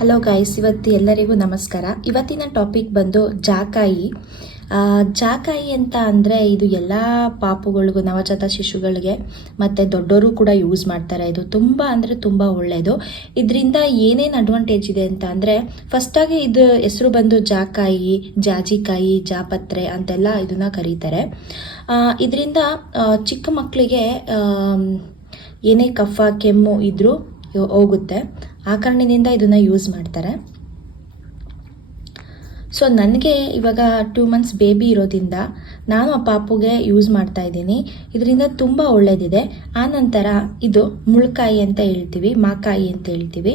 Hello guys, ಇವತ್ತು ಎಲ್ಲರಿಗೂ ನಮಸ್ಕಾರ. ಇವತ್ತಿನ ಟಾಪಿಕ್ ಬಂದು ಜಾಕಾಯಿ. ಜಾಕಾಯಿ ಅಂತ ಅಂದರೆ ಇದು ಎಲ್ಲ ಪಾಪುಗಳಿಗೂ, ನವಜಾತ ಶಿಶುಗಳಿಗೆ ಮತ್ತು ದೊಡ್ಡವರು ಕೂಡ ಯೂಸ್ ಮಾಡ್ತಾರೆ. ಇದು ತುಂಬ ಅಂದರೆ ತುಂಬ ಒಳ್ಳೆಯದು. ಇದರಿಂದ ಏನೇನು ಅಡ್ವಾಂಟೇಜ್ ಇದೆ ಅಂತ ಅಂದರೆ, ಫಸ್ಟಾಗಿ ಇದು ಹೆಸರು ಬಂದು ಜಾಕಾಯಿ, ಜಾಜಿಕಾಯಿ, ಜಾಪತ್ರೆ ಅಂತೆಲ್ಲ ಇದನ್ನು ಕರೀತಾರೆ. ಇದರಿಂದ ಚಿಕ್ಕ ಮಕ್ಕಳಿಗೆ ಏನೇ ಕಫ ಕೆಮ್ಮು ಇದ್ದರೂ ಹೋಗುತ್ತೆ. ಆ ಕಾರಣದಿಂದ ಇದನ್ನು ಯೂಸ್ ಮಾಡ್ತಾರೆ. ಸೊ ನನಗೆ ಇವಾಗ 2 months ಬೇಬಿ ಇರೋದ್ರಿಂದ ನಾನು ಆ ಪಾಪುಗೆ ಯೂಸ್ ಮಾಡ್ತಾ ಇದ್ದೀನಿ. ಇದರಿಂದ ತುಂಬ ಒಳ್ಳೆಯದಿದೆ. ಆನಂತರ ಇದು ಮುಳ್ಕಾಯಿ ಅಂತ ಹೇಳ್ತೀವಿ, ಮಾಕಾಯಿ ಅಂತ ಹೇಳ್ತೀವಿ.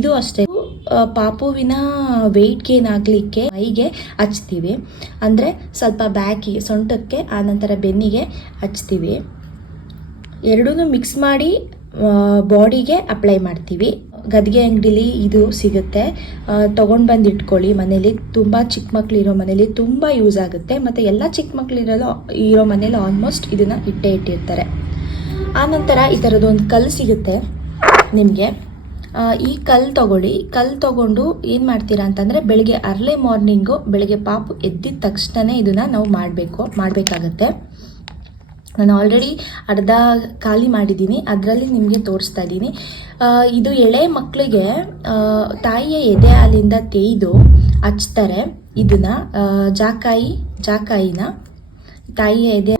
ಇದು ಅಷ್ಟೇ, ಪಾಪುವಿನ ವೆಯ್ಟ್ ಗೇನ್ ಆಗಲಿಕ್ಕೆ ಮೈಗೆ ಹಚ್ತೀವಿ. ಅಂದರೆ ಸ್ವಲ್ಪ ಬ್ಯಾಕಿಗೆ, ಸೊಂಟಕ್ಕೆ, ಆನಂತರ ಬೆನ್ನಿಗೆ ಹಚ್ತೀವಿ. ಎರಡೂ ಮಿಕ್ಸ್ ಮಾಡಿ ಬಾಡಿಗೆ ಅಪ್ಲೈ ಮಾಡ್ತೀವಿ. ಗದ್ಗೆ ಅಂಗಡಿಲಿ ಇದು ಸಿಗುತ್ತೆ, ತೊಗೊಂಡು ಬಂದು ಇಟ್ಕೊಳ್ಳಿ ಮನೇಲಿ. ತುಂಬ ಚಿಕ್ಕ ಮಕ್ಳು ಇರೋ ಮನೇಲಿ ತುಂಬ ಯೂಸ್ ಆಗುತ್ತೆ. ಮತ್ತು ಎಲ್ಲ ಚಿಕ್ಕ ಮಕ್ಳು ಇರೋ ಮನೇಲಿ ಆಲ್ಮೋಸ್ಟ್ ಇದನ್ನು ಇಟ್ಟಿರ್ತಾರೆ. ಆನಂತರ ಈ ಥರದೊಂದು ಕಲ್ಲು ಸಿಗುತ್ತೆ ನಿಮಗೆ. ಈ ಕಲ್ಲು ತೊಗೊಂಡು ಏನು ಮಾಡ್ತೀರಾ ಅಂತಂದರೆ, ಬೆಳಗ್ಗೆ ಅರ್ಲಿ ಮಾರ್ನಿಂಗು, ಬೆಳಗ್ಗೆ ಪಾಪು ಎದ್ದಿದ ತಕ್ಷಣ ಇದನ್ನು ನಾವು ಮಾಡಬೇಕಾಗತ್ತೆ. ನಾನು ಆಲ್ರೆಡಿ ಅರ್ಧ ಖಾಲಿ ಮಾಡಿದ್ದೀನಿ, ಅದರಲ್ಲಿ ನಿಮಗೆ ತೋರಿಸ್ತಾ ಇದ್ದೀನಿ. ಇದು ಎಳೆ ಮಕ್ಕಳಿಗೆ ತಾಯಿಯ ಎದೆ ಹಾಲಿಂದ ತೇಯ್ದು ಹಚ್ತಾರೆ. ಇದನ್ನು ಜಾಕಾಯಿನ ತಾಯಿಯ ಎದೆ.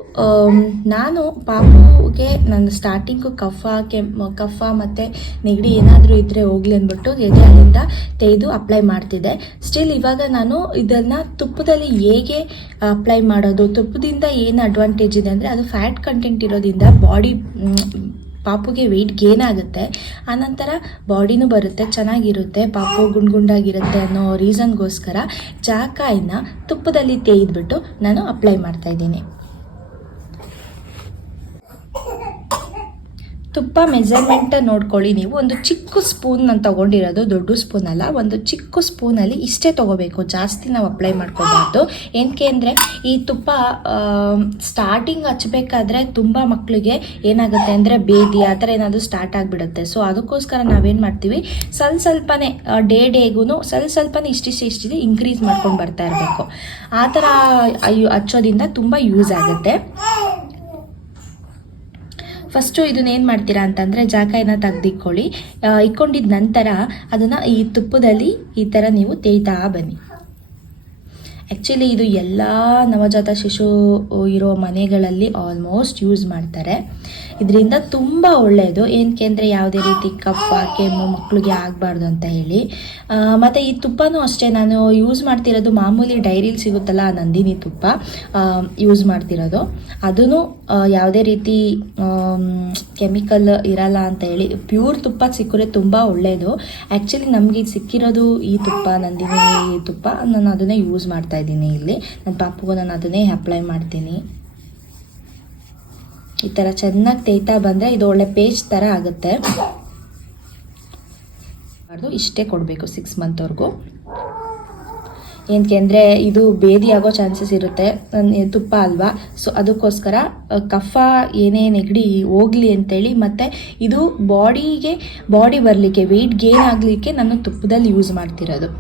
ನಾನು ಪಾಪುಗೆ ನನ್ನ ಸ್ಟಾರ್ಟಿಂಗು ಕಫ ಮತ್ತು ನೆಗಡಿ ಏನಾದರೂ ಇದ್ದರೆ ಹೋಗ್ಲಿ ಅಂದ್ಬಿಟ್ಟು ಎದೆ ಹಾಲಿಂದ ತೆಗೆದು ಅಪ್ಲೈ ಮಾಡ್ತಿದ್ದೆ. ಸ್ಟಿಲ್ ಇವಾಗ ನಾನು ಇದನ್ನು ತುಪ್ಪದಲ್ಲಿ ಹೇಗೆ ಅಪ್ಲೈ ಮಾಡೋದು, ತುಪ್ಪದಿಂದ ಏನು ಅಡ್ವಾಂಟೇಜ್ ಇದೆ ಅಂದರೆ, ಅದು ಫ್ಯಾಟ್ ಕಂಟೆಂಟ್ ಇರೋದ್ರಿಂದ ಪಾಪುಗೆ ವೆಯ್ಟ್ ಗೇನ್ ಆಗುತ್ತೆ. ಆನಂತರ ಬಾಡಿನೂ ಬರುತ್ತೆ, ಚೆನ್ನಾಗಿರುತ್ತೆ, ಪಾಪು ಗುಂಡಾಗಿರುತ್ತೆ ಅನ್ನೋ ರೀಸನ್ಗೋಸ್ಕರ ಜಾಕಾಯಿನ ತುಪ್ಪದಲ್ಲಿ ತೇಯ್ದುಬಿಟ್ಟು ನಾನು ಅಪ್ಲೈ ಮಾಡ್ತಾಯಿದ್ದೀನಿ. ತುಪ್ಪ ಮೆಜರ್ಮೆಂಟ್ ನೋಡ್ಕೊಳ್ಳಿ ನೀವು. ಒಂದು ಚಿಕ್ಕ ಸ್ಪೂನ್ ನಾನು ತೊಗೊಂಡಿರೋದು, ದೊಡ್ಡ ಸ್ಪೂನ್ ಅಲ್ಲ, ಒಂದು ಚಿಕ್ಕ ಸ್ಪೂನಲ್ಲಿ ಇಷ್ಟೇ ತೊಗೋಬೇಕು, ಜಾಸ್ತಿ ನಾವು ಅಪ್ಲೈ ಮಾಡ್ಕೋಬಾರ್ದು. ಏನಕ್ಕೆ ಅಂದರೆ, ಈ ತುಪ್ಪ ಸ್ಟಾರ್ಟಿಂಗ್ ಹಚ್ಚಬೇಕಾದ್ರೆ ತುಂಬ ಮಕ್ಕಳಿಗೆ ಏನಾಗುತ್ತೆ ಅಂದರೆ ಬೇದಿ ಆ ಥರ ಏನಾದರೂ ಸ್ಟಾರ್ಟ್ ಆಗಿಬಿಡುತ್ತೆ. ಸೊ ಅದಕ್ಕೋಸ್ಕರ ನಾವೇನು ಮಾಡ್ತೀವಿ, ಸ್ವಲ್ಪನೇ ಡೇಗೂ ಸ್ವಲ್ಪನೇ ಇಷ್ಟಿದೆ ಇನ್ಕ್ರೀಸ್ ಮಾಡ್ಕೊಂಡು ಬರ್ತಾ ಇರಬೇಕು. ಆ ಥರ ಹಚ್ಚೋದ್ರಿಂದ ತುಂಬ ಯೂಸ್ ಆಗುತ್ತೆ. ಫಸ್ಟು ಇದನ್ನೇನು ಮಾಡ್ತೀರಾ ಅಂತಂದರೆ, ಜಾಕಾಯಿನ ತೆಗೆದಿಟ್ಕೊಳ್ಳಿ. ಇಟ್ಕೊಂಡಿದ್ದ ನಂತರ ಅದನ್ನು ಈ ತುಪ್ಪದಲ್ಲಿ ಈ ಥರ ನೀವು ತೇಯ್ತಾ ಬನ್ನಿ. ಆ್ಯಕ್ಚುಲಿ ಇದು ಎಲ್ಲ ನವಜಾತ ಶಿಶು ಇರೋ ಮನೆಗಳಲ್ಲಿ ಆಲ್ಮೋಸ್ಟ್ ಯೂಸ್ ಮಾಡ್ತಾರೆ. ಇದರಿಂದ ತುಂಬ ಒಳ್ಳೆಯದು. ಏನಕ್ಕೆ ಅಂದರೆ, ಯಾವುದೇ ರೀತಿ ಕಫ ಕೆಮ್ಮು ಮಕ್ಕಳಿಗೆ ಆಗಬಾರ್ದು ಅಂತ ಹೇಳಿ. ಮತ್ತು ಈ ತುಪ್ಪನೂ ಅಷ್ಟೇ, ನಾನು ಯೂಸ್ ಮಾಡ್ತಿರೋದು ಮಾಮೂಲಿ ಡೈರಿಲಿ ಸಿಗುತ್ತಲ್ಲ, ನಂದಿನಿ ತುಪ್ಪ ಯೂಸ್ ಮಾಡ್ತಿರೋದು. ಅದೂ ಯಾವುದೇ ರೀತಿ ಕೆಮಿಕಲ್ ಇರಲ್ಲ ಅಂತ ಹೇಳಿ, ಪ್ಯೂರ್ ತುಪ್ಪ ಸಿಕ್ಕರೆ ತುಂಬ ಒಳ್ಳೆಯದು. ಆ್ಯಕ್ಚುಲಿ ನಮಗೆ ಸಿಕ್ಕಿರೋದು ಈ ತುಪ್ಪ, ನಂದಿನಿ ತುಪ್ಪ. ನಾನು ಅದನ್ನೇ ಯೂಸ್ ಮಾಡ್ತಾ ಇದ್ದೀನಿ ಇಲ್ಲಿ. ನನ್ನ ಪಾಪುಗೂ ನಾನು ಅದನ್ನೇ ಅಪ್ಲೈ ಮಾಡ್ತೀನಿ. ಈ ಥರ ಚೆನ್ನಾಗಿ ತೇಯ್ತಾ ಬಂದರೆ ಇದು ಒಳ್ಳೆ ಪೇಸ್ಟ್ ಥರ ಆಗುತ್ತೆ. ಇಷ್ಟೇ ಕೊಡಬೇಕು 6 monthವರೆಗೂ. ಏನಕ್ಕೆ ಅಂದರೆ, ಇದು ಬೇದಿ ಆಗೋ ಚಾನ್ಸಸ್ ಇರುತ್ತೆ, ತುಪ್ಪ ಅಲ್ವಾ. ಸೊ ಅದಕ್ಕೋಸ್ಕರ ಕಫ ಏನೇ ನೆಗಡಿ ಹೋಗಲಿ ಅಂತೇಳಿ, ಮತ್ತು ಇದು ಬಾಡಿ ಬರಲಿಕ್ಕೆ, ವೆಯ್ಟ್ ಗೇನ್ ಆಗಲಿಕ್ಕೆ ನಾನು ತುಪ್ಪದಲ್ಲಿ ಯೂಸ್ ಮಾಡ್ತಿರೋದು.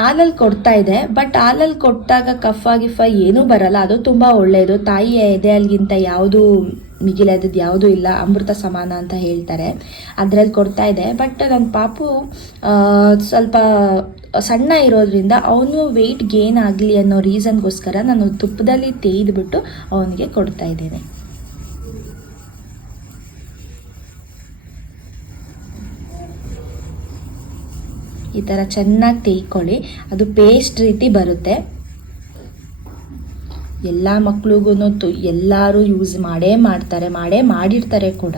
ಹಾಲಲ್ಲಿ ಕೊಡ್ತಾ ಇದೆ, ಬಟ್ ಹಾಲಲ್ಲಿ ಕೊಟ್ಟಾಗ ಕಫ ಏನೂ ಬರಲ್ಲ. ಅದು ತುಂಬ ಒಳ್ಳೆಯದು. ತಾಯಿಯ ಎದೆ ಹಾಲಿಗಿಂತ ಯಾವುದು ಮಿಗಿಲಾದದ್ದು ಯಾವುದೂ ಇಲ್ಲ, ಅಮೃತ ಸಮಾನ ಅಂತ ಹೇಳ್ತಾರೆ. ಅದರಲ್ಲಿ ಕೊಡ್ತಾ ಇದೆ. ಬಟ್ ನನ್ನ ಪಾಪು ಸ್ವಲ್ಪ ಸಣ್ಣ ಇರೋದ್ರಿಂದ ಅವನು ವೆಯ್ಟ್ ಗೇನ್ ಆಗಲಿ ಅನ್ನೋ ರೀಸನ್ಗೋಸ್ಕರ ನಾನು ತುಪ್ಪದಲ್ಲಿ ತೇಯ್ದುಬಿಟ್ಟು ಅವನಿಗೆ ಕೊಡ್ತಾ ಇದ್ದೀನಿ. ಈ ಥರ ಚೆನ್ನಾಗಿ ತೇಯ್ಕೊಳ್ಳಿ. ಅದು ಪೇಸ್ಟ್ ರೀತಿ ಬರುತ್ತೆ. ಎಲ್ಲ ಮಕ್ಳಿಗೂ ಎಲ್ಲರೂ ಯೂಸ್ ಮಾಡಿರ್ತಾರೆ ಕೂಡ.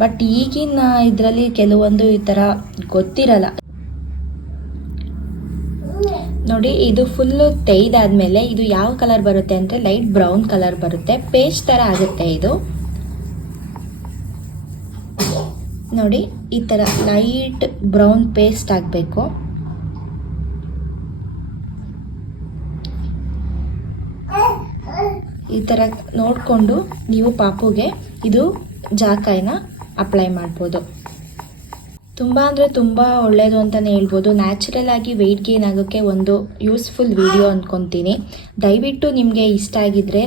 ಬಟ್ ಈಗಿನ ಇದರಲ್ಲಿ ಕೆಲವೊಂದು ಈ ಥರ ಗೊತ್ತಿರಲ್ಲ. ನೋಡಿ, ಇದು ಫುಲ್ಲು ತೇಯ್ದಾದ್ಮೇಲೆ ಇದು ಯಾವ ಕಲರ್ ಬರುತ್ತೆ ಅಂದರೆ, ಲೈಟ್ ಬ್ರೌನ್ ಕಲರ್ ಬರುತ್ತೆ, ಪೇಸ್ಟ್ ಥರ ಆಗುತ್ತೆ ಇದು. ನೋಡಿ, ಈ ಥರ ಲೈಟ್ ಬ್ರೌನ್ ಪೇಸ್ಟ್ ಆಗಬೇಕು. ಈ ಥರ ನೋಡಿಕೊಂಡು ನೀವು ಪಾಪುಗೆ ಇದು ಜಾಕಾಯಿನ ಅಪ್ಲೈ ಮಾಡ್ಬೋದು. ತುಂಬ ಅಂದರೆ ತುಂಬ ಒಳ್ಳೆಯದು ಅಂತಲೇ ಹೇಳ್ಬೋದು. ನ್ಯಾಚುರಲ್ ಆಗಿ ವೆಯ್ಟ್ ಗೇನ್ ಆಗೋಕ್ಕೆ ಒಂದು ಯೂಸ್ಫುಲ್ ವಿಡಿಯೋ ಅಂದ್ಕೊತೀನಿ. ದಯವಿಟ್ಟು ನಿಮಗೆ ಇಷ್ಟ ಆಗಿದ್ದರೆ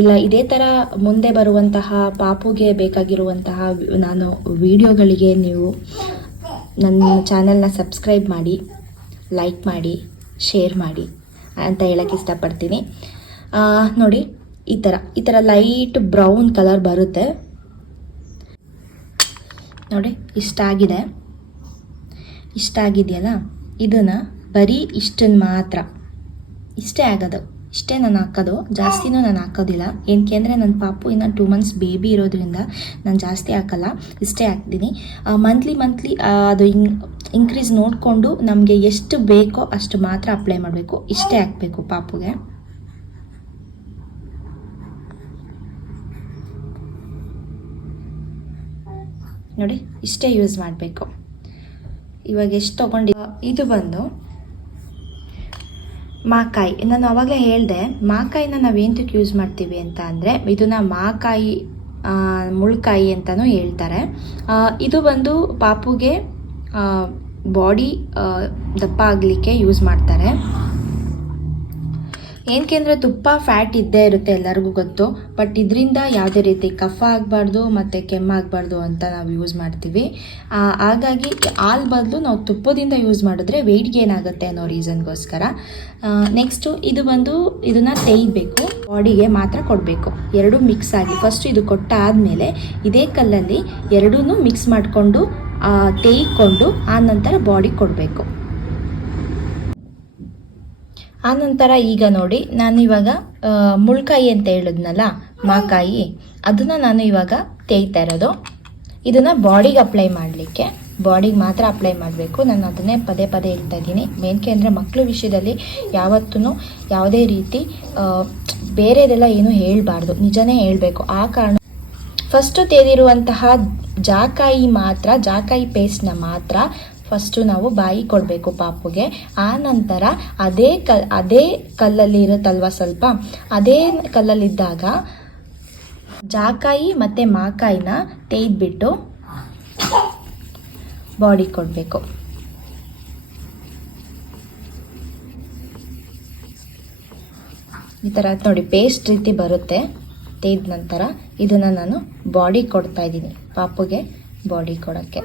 ಇಲ್ಲ ಇದೇ ಥರ ಮುಂದೆ ಬರುವಂತಹ ಪಾಪುಗೆ ಬೇಕಾಗಿರುವಂತಹ ನಾನು ವಿಡಿಯೋಗಳಿಗೆ ನೀವು ನನ್ನ ಚಾನಲ್ನ ಸಬ್ಸ್ಕ್ರೈಬ್ ಮಾಡಿ, ಲೈಕ್ ಮಾಡಿ, ಶೇರ್ ಮಾಡಿ ಅಂತ ಹೇಳೋಕ್ಕೆ ಇಷ್ಟಪಡ್ತೀನಿ. ನೋಡಿ ಈ ಥರ ಲೈಟ್ ಬ್ರೌನ್ ಕಲರ್ ಬರುತ್ತೆ ನೋಡಿ. ಇಷ್ಟ ಆಗಿದೆಯಲ್ಲ, ಇದನ್ನು ಬರೀ ಇಷ್ಟನ್ನು ಮಾತ್ರ, ಇಷ್ಟೇ ಆಗೋದು, ಇಷ್ಟೇ ನಾನು ಹಾಕೋದು, ಜಾಸ್ತಿನೂ ನಾನು ಹಾಕೋದಿಲ್ಲ. ಏನಕ್ಕೆ ಅಂದರೆ ನನ್ನ ಪಾಪು ಇನ್ನು 2 months ಬೇಬಿ ಇರೋದ್ರಿಂದ ನಾನು ಜಾಸ್ತಿ ಹಾಕಲ್ಲ, ಇಷ್ಟೇ ಹಾಕ್ತೀನಿ. ಮಂತ್ಲಿ ಅದು ಇನ್ಕ್ರೀಸ್ ನೋಡಿಕೊಂಡು ನಮಗೆ ಎಷ್ಟು ಬೇಕೋ ಅಷ್ಟು ಮಾತ್ರ ಅಪ್ಲೈ ಮಾಡಬೇಕು. ಇಷ್ಟೇ ಹಾಕಬೇಕು ಪಾಪುಗೆ. ನೋಡಿ ಇಷ್ಟೇ ಯೂಸ್ ಮಾಡಬೇಕು. ಇವಾಗ ಎಷ್ಟು ತೊಗೊಂಡು, ಇದು ಬಂದು ಮಾಕಾಯಿ. ನಾನು ಆವಾಗಲೇ ಹೇಳಿದೆ, ಮಾಕಾಯಿನ ನಾವೇಂತಕ್ಕೆ ಯೂಸ್ ಮಾಡ್ತೀವಿ ಅಂತ ಅಂದರೆ, ಇದನ್ನು ಮಾಕಾಯಿ ಮುಳ್ಕಾಯಿ ಅಂತಲೂ ಹೇಳ್ತಾರೆ. ಇದು ಬಂದು ಪಾಪುಗೆ ಬಾಡಿ ದಪ್ಪ ಆಗಲಿಕ್ಕೆ ಯೂಸ್ ಮಾಡ್ತಾರೆ. ಏನಕ್ಕೆ ಅಂದರೆ ತುಪ್ಪ ಫ್ಯಾಟ್ ಇದ್ದೇ ಇರುತ್ತೆ, ಎಲ್ಲರಿಗೂ ಗೊತ್ತು. ಬಟ್ ಇದರಿಂದ ಯಾವುದೇ ರೀತಿ ಕಫ ಆಗಬಾರ್ದು ಮತ್ತು ಕೆಮ್ಮಾಗಬಾರ್ದು ಅಂತ ನಾವು ಯೂಸ್ ಮಾಡ್ತೀವಿ. ಹಾಗಾಗಿ ಹಾಲು ಬದಲು ನಾವು ತುಪ್ಪದಿಂದ ಯೂಸ್ ಮಾಡಿದ್ರೆ ವೆಯ್ಟ್ ಗೇನ್ ಆಗುತ್ತೆ ಅನ್ನೋ ರೀಸನ್ಗೋಸ್ಕರ. ನೆಕ್ಸ್ಟು ಇದು ಬಂದು ಇದನ್ನು ತೇಯ್ಬೇಕು, ಬಾಡಿಗೆ ಮಾತ್ರ ಕೊಡಬೇಕು. ಎರಡೂ ಮಿಕ್ಸ್ ಆಗಿ ಫಸ್ಟು ಇದು ಕೊಟ್ಟಾದಮೇಲೆ ಇದೇ ಕಲ್ಲಲ್ಲಿ ಎರಡೂ ಮಿಕ್ಸ್ ಮಾಡಿಕೊಂಡು ತೇಯ್ಕೊಂಡು ಆನಂತರ ಬಾಡಿ ಕೊಡಬೇಕು. ಆನಂತರ ಈಗ ನೋಡಿ, ನಾನು ಇವಾಗ ಮುಳ್ಕಾಯಿ ಅಂತ ಹೇಳಿದ್ನಲ್ಲ, ಮಾಕಾಯಿ, ಅದನ್ನು ನಾನು ಇವಾಗ ತೇಯ್ತಾ ಇರೋದು. ಇದನ್ನು ಬಾಡಿಗೆ ಅಪ್ಲೈ ಮಾಡಲಿಕ್ಕೆ, ಬಾಡಿಗೆ ಮಾತ್ರ ಅಪ್ಲೈ ಮಾಡಬೇಕು. ನಾನು ಅದನ್ನೇ ಪದೇ ಹೇಳ್ತಾ ಇದ್ದೀನಿ. ಮೇನ್ಕೆ ಅಂದರೆ ಮಕ್ಕಳ ವಿಷಯದಲ್ಲಿ ಯಾವತ್ತೂ ಯಾವುದೇ ರೀತಿ ಬೇರೆದೆಲ್ಲ ಏನೂ ಹೇಳಬಾರ್ದು, ನಿಜನೇ ಹೇಳಬೇಕು. ಆ ಕಾರಣ ಫಸ್ಟು ತೇದಿರುವಂತಹ ಜಾಕಾಯಿ ಪೇಸ್ಟ್ನ ಮಾತ್ರ ಫಸ್ಟು ನಾವು ಬಾಯಿ ಕೊಡಬೇಕು ಪಾಪುಗೆ. ಆ ನಂತರ ಅದೇ ಕಲ್ಲಲ್ಲಿ ಇರುತ್ತಲ್ವ ಸ್ವಲ್ಪ, ಅದೇ ಕಲ್ಲಲ್ಲಿದ್ದಾಗ ಜಾಕಾಯಿ ಮತ್ತು ಮಾಕಾಯಿನ ತೇಯ್ದ್ಬಿಟ್ಟು ಬಾಡಿ ಕೊಡಬೇಕು. ಈ ಥರ ನೋಡಿ ಪೇಸ್ಟ್ ರೀತಿ ಬರುತ್ತೆ. ತೇಯ್ದ ನಂತರ ಇದನ್ನು ನಾನು ಬಾಡಿ ಕೊಡ್ತಾ ಇದ್ದೀನಿ, ಪಾಪುಗೆ ಬಾಡಿ ಕೊಡೋಕ್ಕೆ.